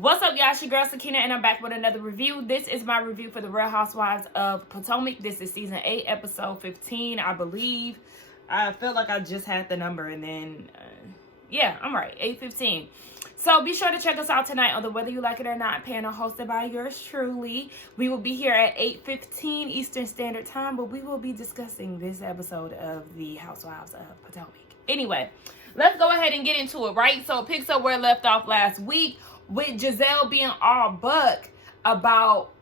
What's up, y'all? It's your girl, Keana, and I'm back with another review. This is my review for the Real Housewives of Potomac. This is season 8, episode 15, I believe. I feel like I just had the number, and then, yeah, I'm right, 8:15. So be sure to check us out tonight on the Whether You Like It or Not panel hosted by yours truly. We will be here at 8:15 Eastern Standard Time, but we will be discussing this episode of the Housewives of Potomac. Anyway, let's go ahead and get into it, right? So it picks up where it left off last week, with Gizelle being all buck about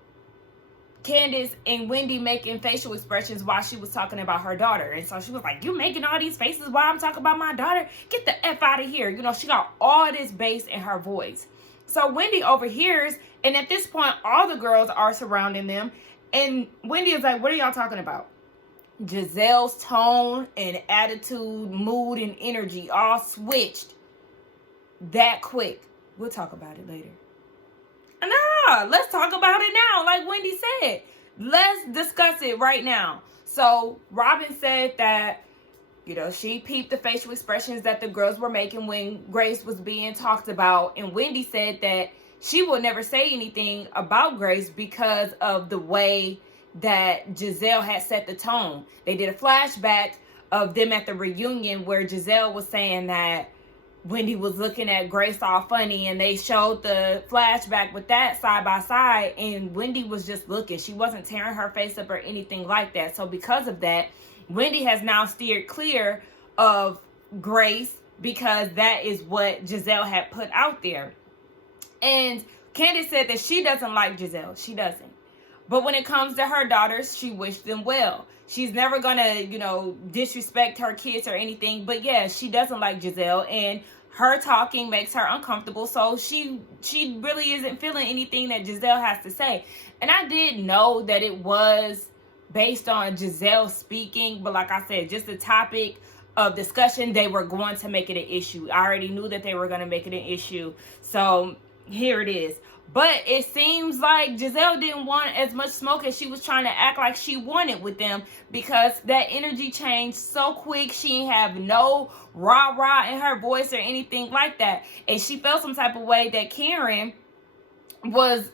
Candiace and Wendy making facial expressions while she was talking about her daughter. And so she was like, you making all these faces while I'm talking about my daughter? Get the F out of here. You know, she got all this bass in her voice. So Wendy overhears, and at this point, all the girls are surrounding them. And Wendy is like, what are y'all talking about? Gizelle's tone and attitude, mood, and energy all switched that quick. We'll talk about it later. Nah, let's talk about it now. Like Wendy said, let's discuss it right now. So Robin said that, you know, she peeped the facial expressions that the girls were making when Grace was being talked about. And Wendy said that she will never say anything about Grace because of the way that Gizelle had set the tone. They did a flashback of them at the reunion where Gizelle was saying that Wendy was looking at Grace all funny, and they showed the flashback with that side by side, and Wendy was just looking. She wasn't tearing her face up or anything like that. So because of that, Wendy has now steered clear of Grace because that is what Gizelle had put out there. And Candiace said that she doesn't like Gizelle. She doesn't. But when it comes to her daughters, she wished them well. She's never going to, you know, disrespect her kids or anything. But yeah, she doesn't like Gizelle, and her talking makes her uncomfortable. So she really isn't feeling anything that Gizelle has to say. And I did know that it was based on Gizelle speaking. But like I said, just the topic of discussion, they were going to make it an issue. I already knew that they were going to make it an issue. So here it is. But it seems like Gizelle didn't want as much smoke as she was trying to act like she wanted with them, because that energy changed so quick. She didn't have no rah-rah in her voice or anything like that. And she felt some type of way that Karen was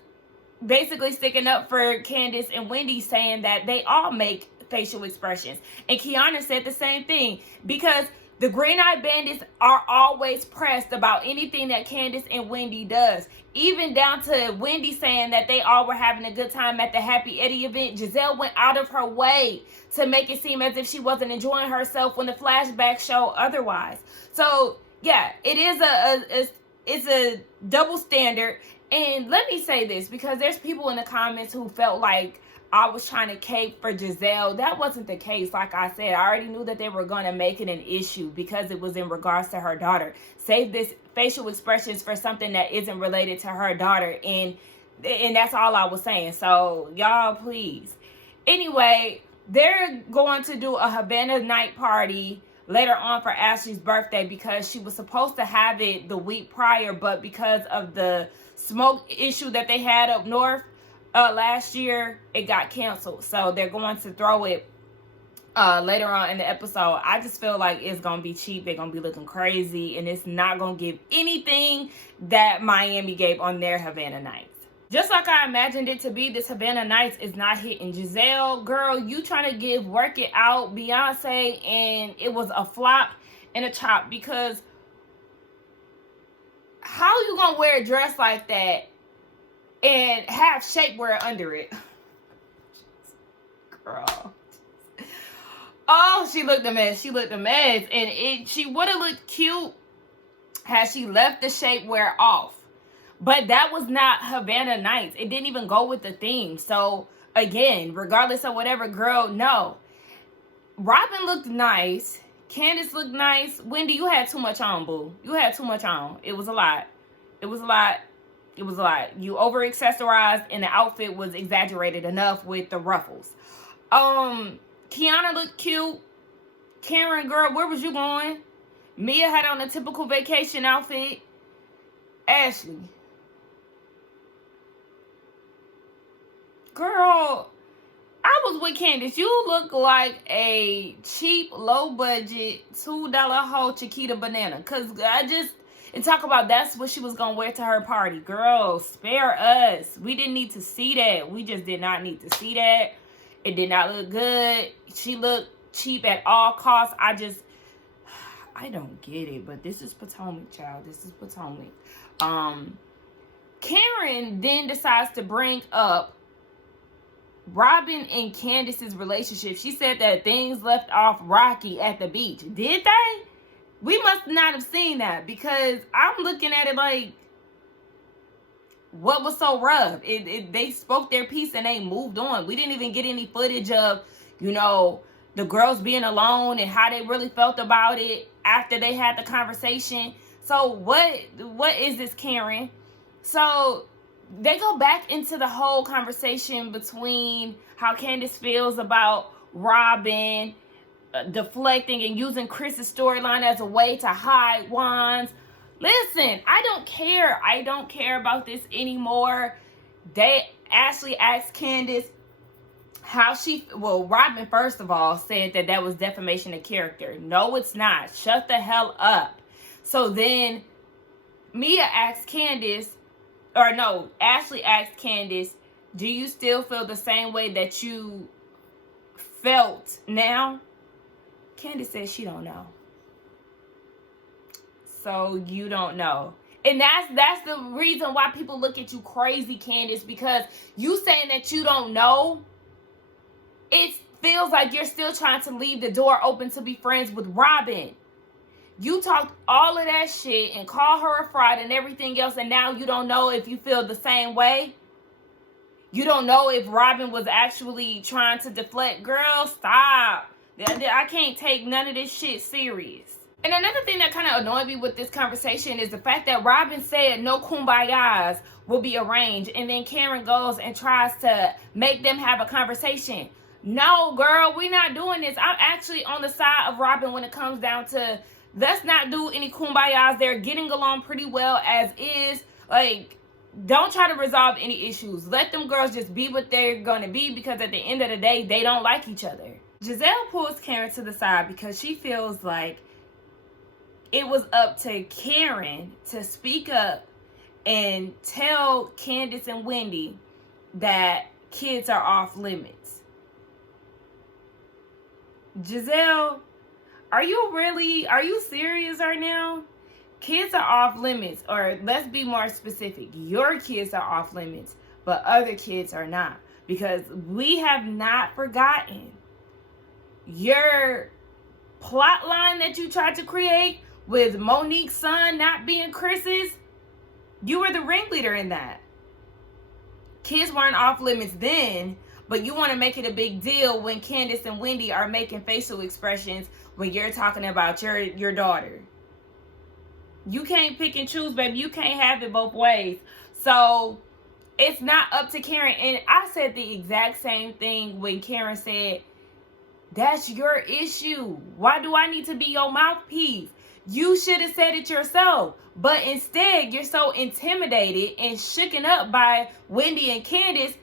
basically sticking up for Candiace and Wendy, saying that they all make facial expressions. And Keana said the same thing, because the Green Eye Bandits are always pressed about anything that Candiace and Wendy does. Even down to Wendy saying that they all were having a good time at the Happy Eddie event. Gizelle went out of her way to make it seem as if she wasn't enjoying herself when the flashback showed otherwise. So, yeah, it is it's a double standard. And let me say this, because there's people in the comments who felt like I was trying to cape for Gizelle. That wasn't the case. Like I said, I already knew that they were going to make it an issue because it was in regards to her daughter. Save this facial expressions for something that isn't related to her daughter. And that's all I was saying. So, y'all, please. Anyway, they're going to do a Havana night party later on for Ashley's birthday, because she was supposed to have it the week prior, but because of the smoke issue that they had up north, last year, it got canceled. So they're going to throw it later on in the episode. I just feel like it's going to be cheap. They're going to be looking crazy, and it's not going to give anything that Miami gave on their Havana nights. Just like I imagined it to be, this Havana nights is not hitting. Gizelle, girl, you trying to give Work It Out Beyonce, and it was a flop and a chop, because how you going to wear a dress like that and have shapewear under it? Girl. Oh, she looked a mess. She looked a mess. And she would have looked cute had she left the shapewear off. But that was not Havana nights. It didn't even go with the theme. So, again, regardless of whatever, girl, no. Robin looked nice. Candiace looked nice. Wendy, you had too much on, boo. You had too much on. It was a lot. It was a lot. It was a lot. You over-accessorized, and the outfit was exaggerated enough with the ruffles. Keana looked cute. Karen, girl, where was you going? Mia had on a typical vacation outfit. Ashley. Girl, I was with Candiace. You look like a cheap, low-budget, $2 whole Chiquita banana. Because and talk about that's what she was going to wear to her party. Girl, spare us. We didn't need to see that. We just did not need to see that. It did not look good. She looked cheap at all costs. I don't get it, but this is Potomac, child. This is Potomac. Karen then decides to bring up Robin and Candiace's relationship. She said that things left off rocky at the beach. Did they? We must not have seen that, because I'm looking at it like, what was so rough? They spoke their piece and they moved on. We didn't even get any footage of, you know, the girls being alone and how they really felt about it after they had the conversation. So what is this, Karen? So they go back into the whole conversation between how Candiace feels about Robin deflecting and using Chris's storyline as a way to hide Juan's. Listen, I don't care. I don't care about this anymore. Ashley asked Candiace how Robin, first of all, said that was defamation of character. No, it's not. Shut the hell up. So then Ashley asked Candiace, do you still feel the same way that you felt now? Candiace said she don't know. So you don't know. And that's the reason why people look at you crazy, Candiace, because you saying that you don't know, it feels like you're still trying to leave the door open to be friends with Robin. You talked all of that shit and called her a fraud and everything else, and now you don't know if you feel the same way. You don't know if Robin was actually trying to deflect. Girl, stop. I can't take none of this shit serious. And another thing that kind of annoyed me with this conversation is the fact that Robin said no kumbayas will be arranged, and then Karen goes and tries to make them have a conversation. No, girl, we're not doing this. I'm actually on the side of Robin when it comes down to, let's not do any kumbayas. They're getting along pretty well as is. Like, don't try to resolve any issues. Let them girls just be what they're going to be, because at the end of the day, they don't like each other. Gizelle pulls Karen to the side because she feels like it was up to Karen to speak up and tell Candiace and Wendy that kids are off limits. Gizelle, are you serious right now? Kids are off limits, or let's be more specific. Your kids are off limits, but other kids are not, because we have not forgotten your plot line that you tried to create with Monique's son not being Chris's. You were the ringleader in that. Kids weren't off limits then, but you want to make it a big deal when Candiace and Wendy are making facial expressions when you're talking about your daughter. You can't pick and choose, baby. You can't have it both ways. So it's not up to Karen. And I said the exact same thing when Karen said, that's your issue. Why do I need to be your mouthpiece? You should have said it yourself. But instead, you're so intimidated and shooken up by Wendy and Candiace,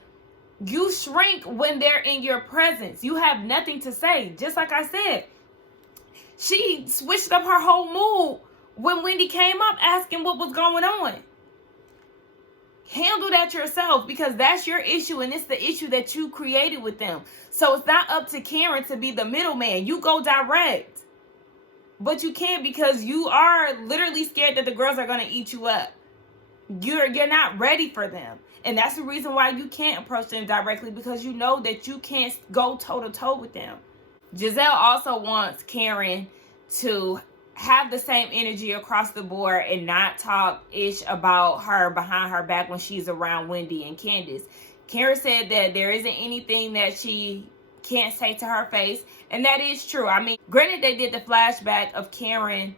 you shrink when they're in your presence. You have nothing to say. Just like I said, she switched up her whole mood when Wendy came up asking what was going on. Handle that yourself, because that's your issue and it's the issue that you created with them. So it's not up to Karen to be the middleman. You go direct. But you can't, because you are literally scared that the girls are going to eat you up. You're not ready for them. And that's the reason why you can't approach them directly, because you know that you can't go toe-to-toe with them. Gizelle also wants Karen to have the same energy across the board and not talk ish about her behind her back when she's around Wendy and Candiace. Karen said that there isn't anything that she can't say to her face, and that is true. I mean, granted, they did the flashback of Karen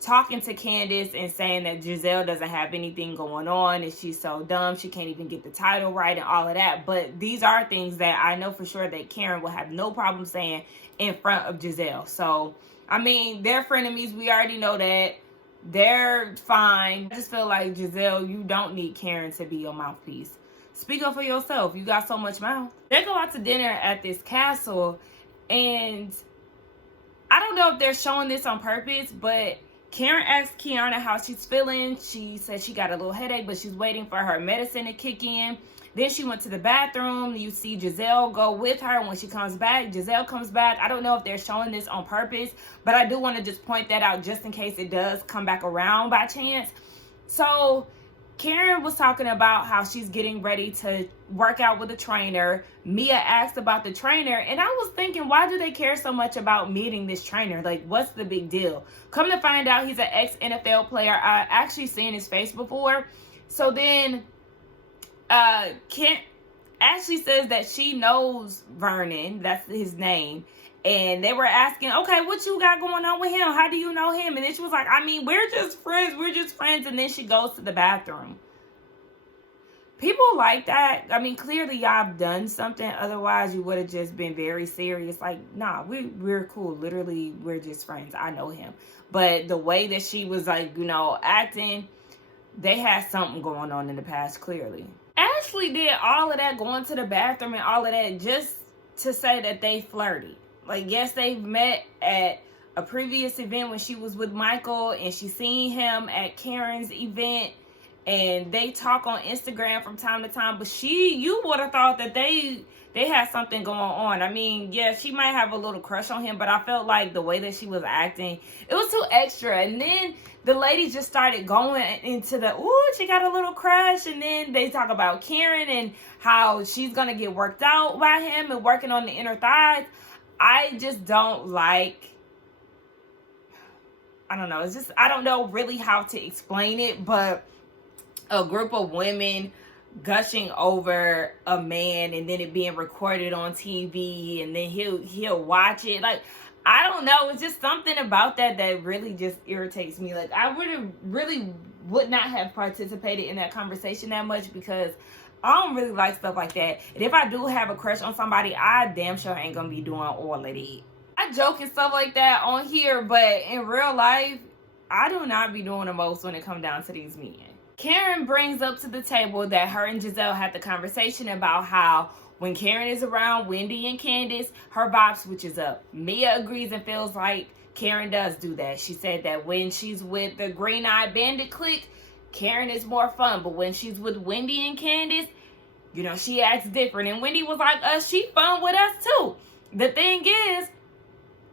talking to Candiace and saying that Gizelle doesn't have anything going on and she's so dumb she can't even get the title right and all of that, but these are things that I know for sure that Karen will have no problem saying in front of Gizelle. So I mean, they're frenemies. We already know that. They're fine. I just feel like, Gizelle, you don't need Karen to be your mouthpiece. Speak up for yourself. You got so much mouth. They go out to dinner at this castle, and I don't know if they're showing this on purpose, but Karen asked Keana how she's feeling. She said she got a little headache, but she's waiting for her medicine to kick in. Then she went to the bathroom. You see Gizelle go with her. When she comes back, Gizelle comes back. I don't know if they're showing this on purpose, but I do want to just point that out just in case it does come back around by chance. So Karen was talking about how she's getting ready to work out with a trainer. Mia asked about the trainer, and I was thinking, why do they care so much about meeting this trainer? Like, what's the big deal? Come to find out, he's an ex-NFL player. I actually seen his face before. So then Kent Ashley says that she knows Vernon, that's his name, and they were asking, okay, what you got going on with him? How do you know him? And then she was like, I mean, we're just friends. And then she goes to the bathroom. People like that. I mean, clearly y'all have done something. Otherwise, you would have just been very serious. Like, nah, we're cool. Literally, we're just friends. I know him. But the way that she was, like, you know, acting, they had something going on in the past, clearly. Ashley did all of that, going to the bathroom and all of that, just to say that they flirted. Like, yes, they've met at a previous event when she was with Michael, and she seen him at Karen's event, and they talk on Instagram from time to time. But you would have thought that they had something going on. I mean, yeah, she might have a little crush on him, but I felt like the way that she was acting, it was too extra. And then the ladies just started going into the, ooh, she got a little crush. And then they talk about Karen and how she's going to get worked out by him and working on the inner thighs. I just don't like, I don't know. It's just, I don't know really how to explain it, but a group of women gushing over a man and then it being recorded on TV and then he'll watch it. Like, I don't know. It's just something about that really just irritates me. Like, I would not have participated in that conversation that much because I don't really like stuff like that. And if I do have a crush on somebody, I damn sure ain't gonna be doing all of it. I joke and stuff like that on here, but in real life, I do not be doing the most when it comes down to these men. Karen brings up to the table that her and Gizelle had the conversation about how when Karen is around Wendy and Candiace, her vibe switches up. Mia agrees and feels like Karen does do that. She said that when she's with the Green Eyed Bandit clique, Karen is more fun. But when she's with Wendy and Candiace, you know, she acts different. And Wendy was like, she fun with us too. The thing is,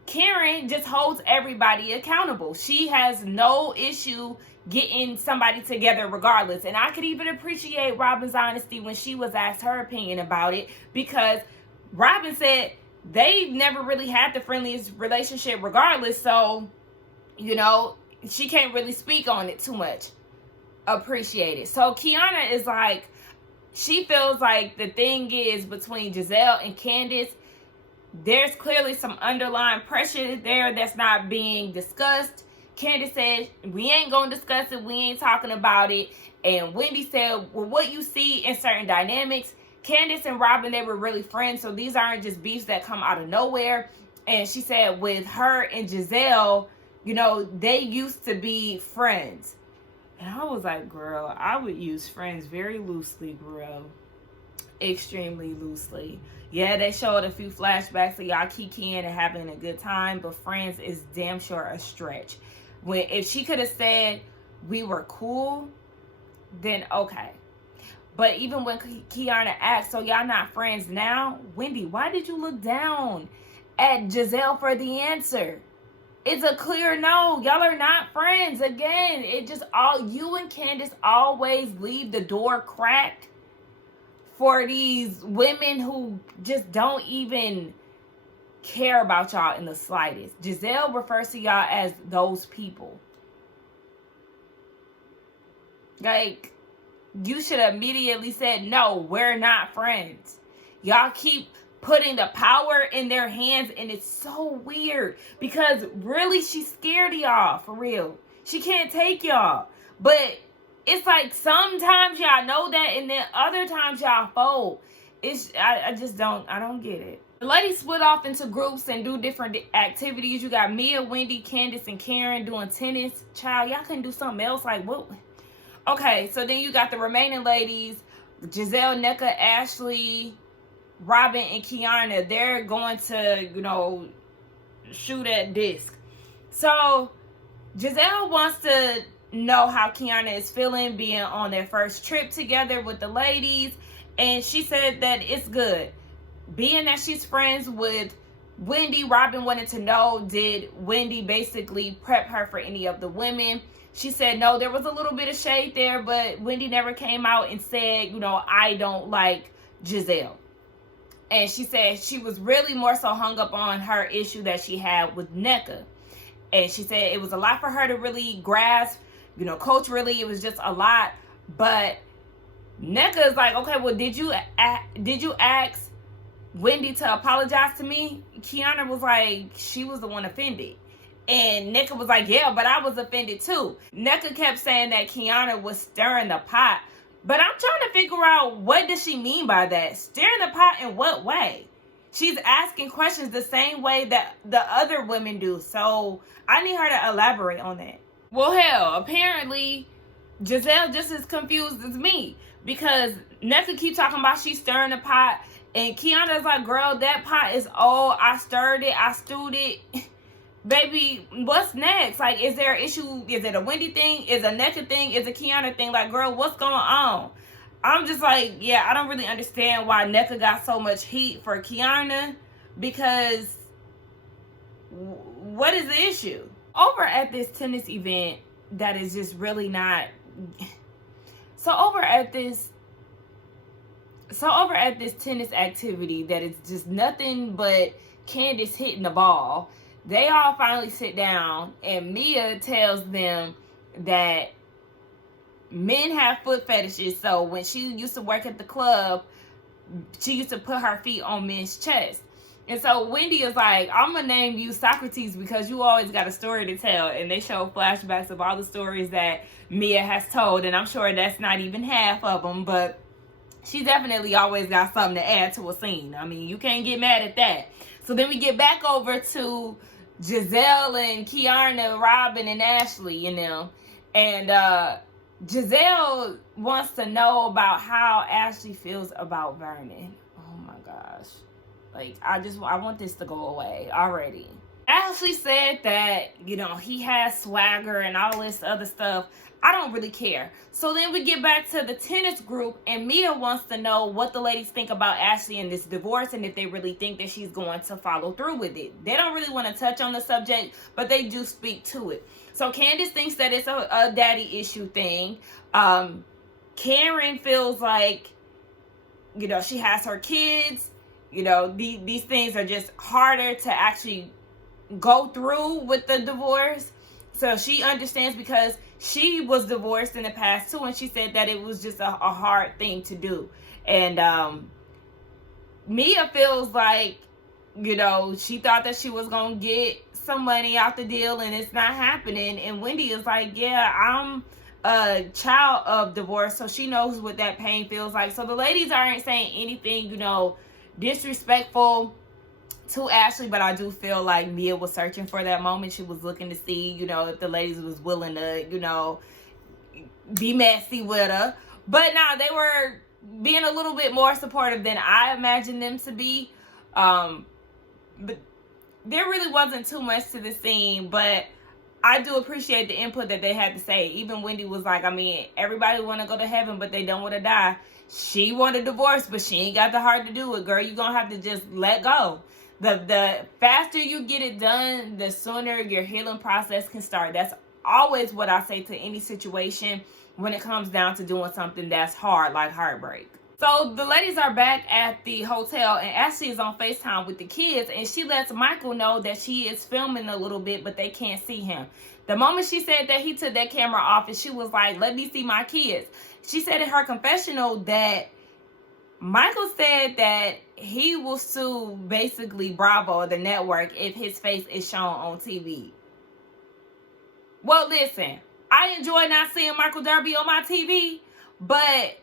Karen just holds everybody accountable. She has no issue getting somebody together regardless. And I could even appreciate Robin's honesty when she was asked her opinion about it, because Robin said they've never really had the friendliest relationship regardless. So, you know, she can't really speak on it too much. Appreciate it. So Keana is like, she feels like the thing is between Gizelle and Candiace, there's clearly some underlying pressure there that's not being discussed. Candiace said, we ain't gonna discuss it, we ain't talking about it. And Wendy said, well, what you see in certain dynamics, Candiace and Robin, they were really friends, so these aren't just beefs that come out of nowhere. And she said with her and Gizelle, you know, they used to be friends. And I was like, girl, I would use friends very loosely, girl. Extremely loosely. Yeah, they showed a few flashbacks of y'all kikiing and having a good time, but friends is damn sure a stretch. If she could have said we were cool, then okay. But even when Keana asked, so y'all not friends now? Wendy, why did you look down at Gizelle for the answer? It's a clear no. Y'all are not friends. Again, it just you and Candiace always leave the door cracked for these women who just don't even care about y'all in the slightest. Gizelle refers to y'all as those people. Like, you should have immediately said, no, we're not friends. Y'all keep putting the power in their hands, and it's so weird because really she's scared of y'all, for real. She can't take y'all. But it's like sometimes y'all know that, and then other times y'all fold. I don't get it. The ladies split off into groups and do different activities. You got Mia, Wendy, Candiace, and Karen doing tennis. Child, y'all couldn't do something else? Like, what? Okay, so then you got the remaining ladies, Gizelle, Nneka, Ashley, Robin, and Keana. They're going to, you know, shoot at disc. So Gizelle wants to know how Keana is feeling being on their first trip together with the ladies, and she said that it's good. Being that she's friends with Wendy, Robin wanted to know, did Wendy basically prep her for any of the women? She said no, there was a little bit of shade there, but Wendy never came out and said, I don't like Gizelle. And she said she was really more so hung up on her issue that she had with Nneka. And she said it was a lot for her to really grasp. Culturally, it was just a lot. But Nneka is like, okay, well, did you ask Wendy to apologize to me? Keana was like, she was the one offended. And Nneka was like, yeah, but I was offended too. Nneka kept saying that Keana was stirring the pot. But I'm trying to figure out, what does she mean by that? Stirring the pot in what way? She's asking questions the same way that the other women do. So I need her to elaborate on that. Well, hell, apparently Gizelle just as confused as me. Because Nneka keep talking about she's stirring the pot. And Keana's like, girl, that pot is old. I stirred it. I stewed it. Baby, what's next? Like, is there an issue? Is it a Wendy thing? Is it a Nneka thing? Is it a Keana thing? Like, girl, what's going on? I'm just like, yeah, I don't really understand why Nneka got so much heat for Keana, because what is the issue? Over at this tennis event that is just really not... So over at this tennis activity that is just nothing but Candiace hitting the ball, they all finally sit down, and Mia tells them that men have foot fetishes. So when she used to work at the club, she used to put her feet on men's chests. And so Wendy is like, I'm going to name you Socrates because you always got a story to tell. And they show flashbacks of all the stories that Mia has told. And I'm sure that's not even half of them, but she definitely always got something to add to a scene. I mean, you can't get mad at that. So then we get back over to Gizelle and Kiana, Robin and Ashley, and Gizelle wants to know about how Ashley feels about Vernon. Oh my gosh. Like, I want this to go away already. Ashley said that, he has swagger and all this other stuff. I don't really care. So then we get back to the tennis group, and Mia wants to know what the ladies think about Ashley and this divorce, and if they really think that she's going to follow through with it. They don't really want to touch on the subject, but they do speak to it. So Candiace thinks that it's a daddy issue thing. Karen feels like, she has her kids. These things are just harder to actually go through with the divorce. So she understands because she was divorced in the past too, and she said that it was just a hard thing to do. And Mia feels like, she thought that she was going to get some money out the deal, and it's not happening. And Wendy is like, yeah, I'm a child of divorce, so she knows what that pain feels like. So the ladies aren't saying anything, disrespectful to Ashley, but I do feel like Mia was searching for that moment. She was looking to see, if the ladies was willing to, be messy with her. But now they were being a little bit more supportive than I imagined them to be. But there really wasn't too much to the scene, but I do appreciate the input that they had to say. Even Wendy was like, everybody want to go to heaven, but they don't want to die. She wanted a divorce, but she ain't got the heart to do it, girl. You're going to have to just let go. The faster you get it done, the sooner your healing process can start. That's always what I say to any situation when it comes down to doing something that's hard, like heartbreak. So the ladies are back at the hotel, and Ashley is on FaceTime with the kids, and she lets Michael know that she is filming a little bit, but they can't see him. The moment she said that, he took that camera off, and she was like, let me see my kids. She said in her confessional that Michael said that he will sue basically Bravo, the network, if his face is shown on TV. Well, listen, I enjoy not seeing Michael Derby on my TV, but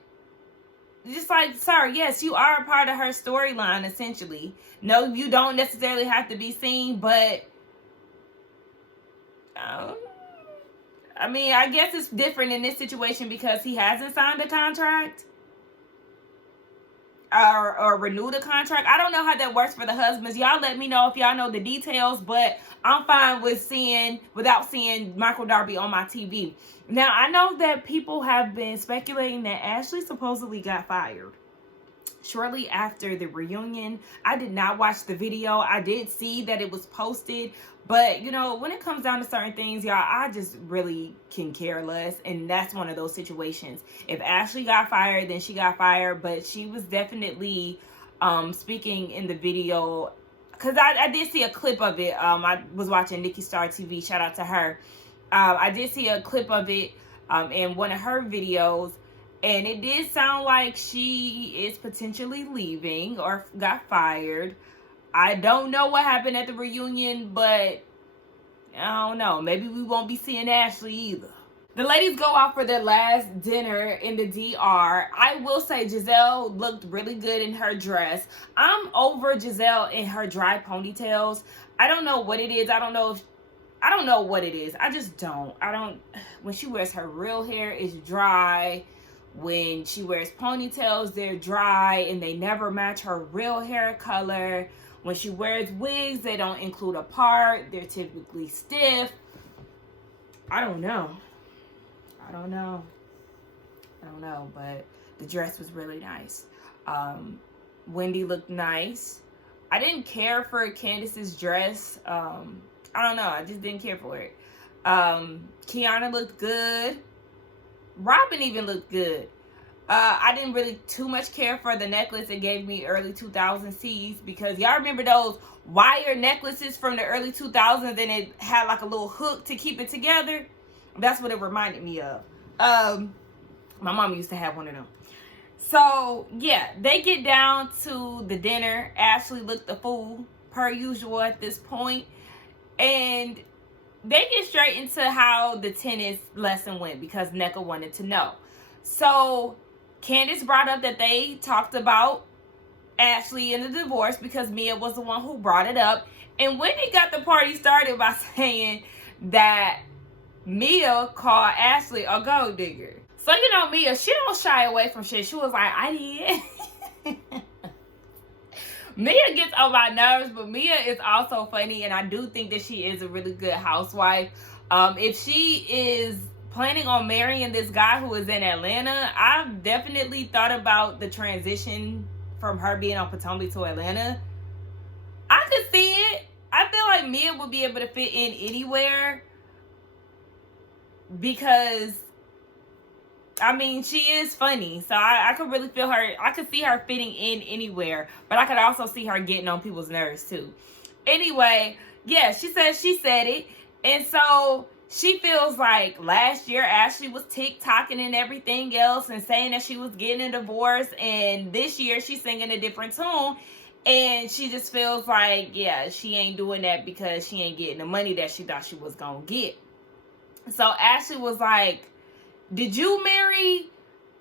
just like, sir, yes, you are a part of her storyline, essentially. No, you don't necessarily have to be seen, but I guess it's different in this situation because he hasn't signed a contract. or renew the contract. I don't know how that works for the husbands. Y'all let me know if y'all know the details, but I'm fine with without seeing Michael Darby on my TV. Now, I know that people have been speculating that Ashley supposedly got fired shortly after the reunion. I did not watch the video. I did see that it was posted, but you know, when it comes down to certain things, y'all, I just really can care less, and that's one of those situations. If Ashley got fired, then she got fired, but she was definitely speaking in the video, because I did see a clip of it. I was watching Nikki Star TV, shout out to her. I did see a clip of it in one of her videos, and it did sound like she is potentially leaving or got fired. I don't know what happened at the reunion, but I don't know. Maybe we won't be seeing Ashley either. The ladies go out for their last dinner in the DR. I will say Gizelle looked really good in her dress. I'm over Gizelle in her dry ponytails. I don't know what it is. I don't know what it is. I just don't. When she wears her real hair, it's dry. When she wears ponytails, they're dry and they never match her real hair color. When she wears wigs, they don't include a part. They're typically stiff. I don't know, but the dress was really nice. Wendy looked nice. I didn't care for Candiace's dress. I don't know. I just didn't care for it. Keana looked good. Robin even looked good. I didn't really too much care for the necklace. It gave me early 2000s tees, because y'all remember those wire necklaces from the early 2000s, and it had like a little hook to keep it together. That's what it reminded me of. My mom used to have one of them. So yeah, they get down to the dinner. Ashley looked a fool per usual at this point, and they get straight into how the tennis lesson went, because Nneka wanted to know. So Candiace brought up that they talked about Ashley and the divorce because Mia was the one who brought it up. And Wendy got the party started by saying that Mia called Ashley a gold digger. So, you know, Mia, she don't shy away from shit. She was like, I did. Mia gets on my nerves, but Mia is also funny, and I do think that she is a really good housewife. If she is planning on marrying this guy who is in Atlanta, I've definitely thought about the transition from her being on Potomac to Atlanta. I could see it. I feel like Mia would be able to fit in anywhere, because I mean, she is funny, so I could really feel her. I could see her fitting in anywhere, but I could also see her getting on people's nerves too. Anyway, yeah, she said it, and so she feels like last year Ashley was TikToking and everything else and saying that she was getting a divorce, and this year she's singing a different tune, and she just feels like, yeah, she ain't doing that because she ain't getting the money that she thought she was gonna get. So Ashley was like, did you marry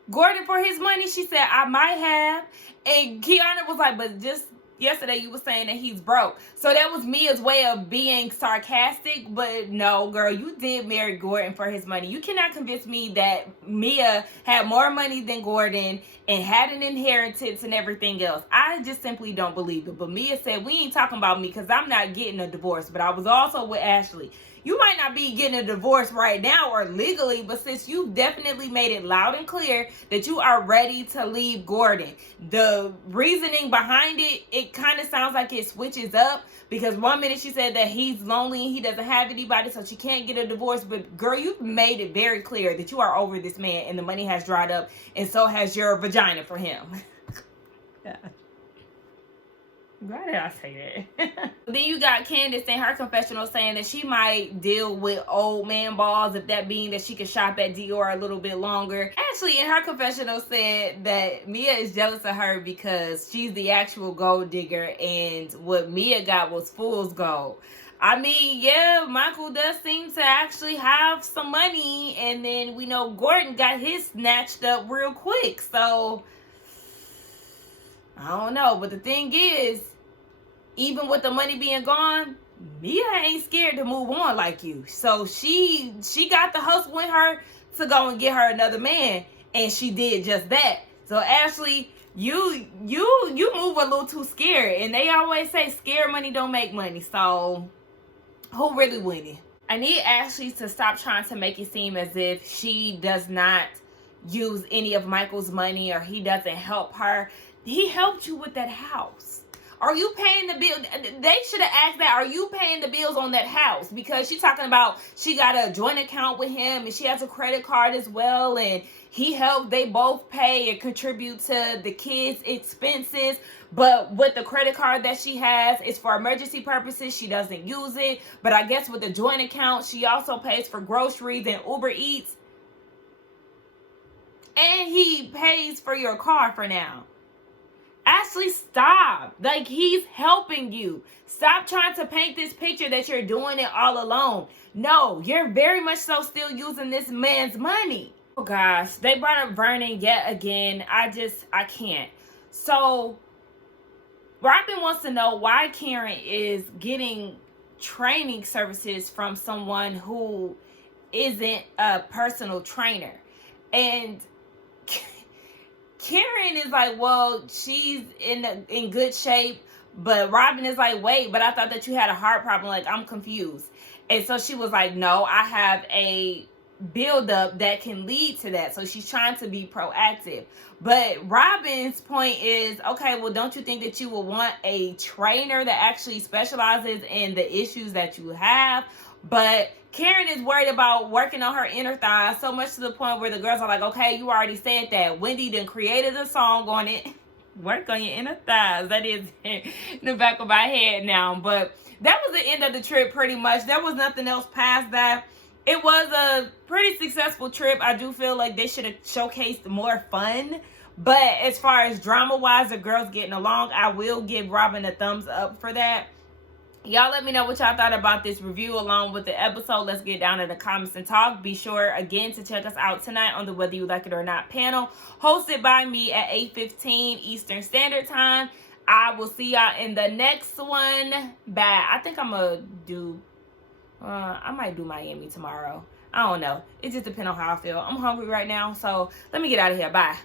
Gordon for his money? She said, I might have. And Keana was like, but just yesterday you were saying that he's broke. So that was Mia's way of being sarcastic. But no, girl, you did marry Gordon for his money. You cannot convince me that Mia had more money than Gordon and had an inheritance and everything else. I just simply don't believe it. But Mia said, we ain't talking about me because I'm not getting a divorce. But I was also with Ashley. You might not be getting a divorce right now or legally, but since you definitely made it loud and clear that you are ready to leave Gordon, the reasoning behind it, it kind of sounds like it switches up, because one minute she said that he's lonely and he doesn't have anybody, so she can't get a divorce. But girl, you've made it very clear that you are over this man and the money has dried up, and so has your vagina for him. Yeah. Why did I say that? Then you got Candiace in her confessional saying that she might deal with old man balls, if that being that she can shop at Dior a little bit longer. Ashley in her confessional said that Mia is jealous of her because she's the actual gold digger and what Mia got was fool's gold. I mean, yeah, Michael does seem to actually have some money, and then we know Gordon got his snatched up real quick. So I don't know, but the thing is, even with the money being gone, Mia ain't scared to move on like you. So she got the hustle in her to go and get her another man, and she did just that. So Ashley, you move a little too scared, and they always say scared money don't make money. So who really winning? I need Ashley to stop trying to make it seem as if she does not use any of Michael's money, or he doesn't help her. He helped you with that house. Are you paying the bill? They should have asked that. Are you paying the bills on that house? Because she's talking about she got a joint account with him, and she has a credit card as well, and he helped. They both pay and contribute to the kids' expenses. But with the credit card that she has, it's for emergency purposes. She doesn't use it. But I guess with the joint account, she also pays for groceries and Uber Eats. And he pays for your car for now. Ashley, stop. Like, he's helping you. Stop trying to paint this picture that you're doing it all alone. No, you're very much so still using this man's money. Oh gosh, they brought up Vernon yet again. I can't. So Robin wants to know why Karen is getting training services from someone who isn't a personal trainer. And Karen is like, well, she's in good shape. But Robin is like, wait, but I thought that you had a heart problem. Like, I'm confused. And so she was like, no, I have a buildup that can lead to that. So she's trying to be proactive. But Robin's point is, okay, well, don't you think that you will want a trainer that actually specializes in the issues that you have? But Karen is worried about working on her inner thighs so much to the point where the girls are like, okay, you already said that. Wendy done created a song on it. Work on your inner thighs. That is in the back of my head now. But that was the end of the trip pretty much. There was nothing else past that. It was a pretty successful trip. I do feel like they should have showcased more fun. But as far as drama-wise, the girls getting along, I will give Robin a thumbs up for that. Y'all let me know what y'all thought about this review along with the episode. Let's get down in the comments and talk. Be sure, again, to check us out tonight on the Whether You Like It or Not panel, hosted by me at 8:15 Eastern Standard Time. I will see y'all in the next one. Bye. I think I'm going to do... I might do Miami tomorrow. I don't know. It just depends on how I feel. I'm hungry right now, so let me get out of here. Bye.